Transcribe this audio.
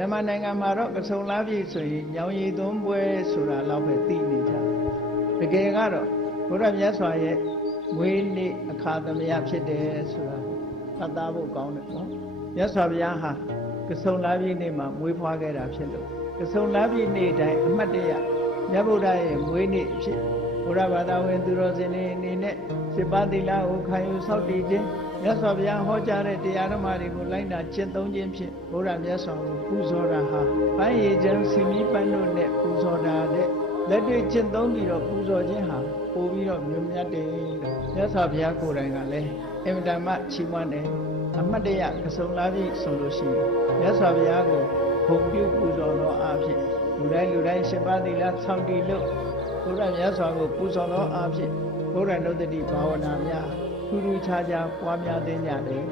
မြန်မာနိုင်ငံမှာတော့ကစုံလားပြည့်ဆိုရင်ညောင်ရည်သွန်းပွဲဆိုတာလောက်ပဲသိနေကြတကယ်ကတော့ဘုရားမြတ်စွာရဲ့မွေးနေ့အခါသမယဖြစ်တယ်ဆိုတာဖတ်သားဖို့ကောင်းတယ်နော်မြတ်စွာဘုရားဟာကစုံလားပြည့်နေ့မှာမွေးဖွားခဲ့တာဖြစ်လို့ကစုံလားပြည့်နေ့တိုင်းအမှတ်တရမြတ်ဗုဒ္ဓရဲ့မွေးနေ့ဖြစ်ဘုရားဘာသာဝင်သူတော်စင်တွေအနေနဲ့စေပါသီလကိုခံယူဆောက်တည်ခြင်းမြတ်စွာဘုရားဟောကြားတဲ့တရားဓမ္မတွေကိုလိုက်နာကျင့်သုံးခြင်းဖြင့်ဘုရားမြတ်စွာကိုပူဇော်တာဟာပန်းရည်ချမ်းစီမီပန်းတို့နဲ့ပူဇော်တာတဲ့လက်တွေ့ကျင့်သုံးပြီးတော့ပူဇော်ခြင်းဟာပို့ပြီးတော့မြတ်မြတ်တယ်မြတ်စွာဘုရားကိုယ်တိုင်ကလည်းအင်မတန်မှချီးမွမ်းတယ်အမတ်တရကစုံလားပြီးဆိုလို့ရှိရင်မြတ်စွာဘုရားကိုဘုံပြုပူဇော်သောအားဖြင့်လူတိုင်းရှင်ပါသီလဆောက်တည်လို့ဘုရားမြတ်စွာကိုပူဇော်သောအားဖြင့်ဘုရားနုဒတိဘာဝနာများထူးထူးခြားခြားပွားများသိကြတယ်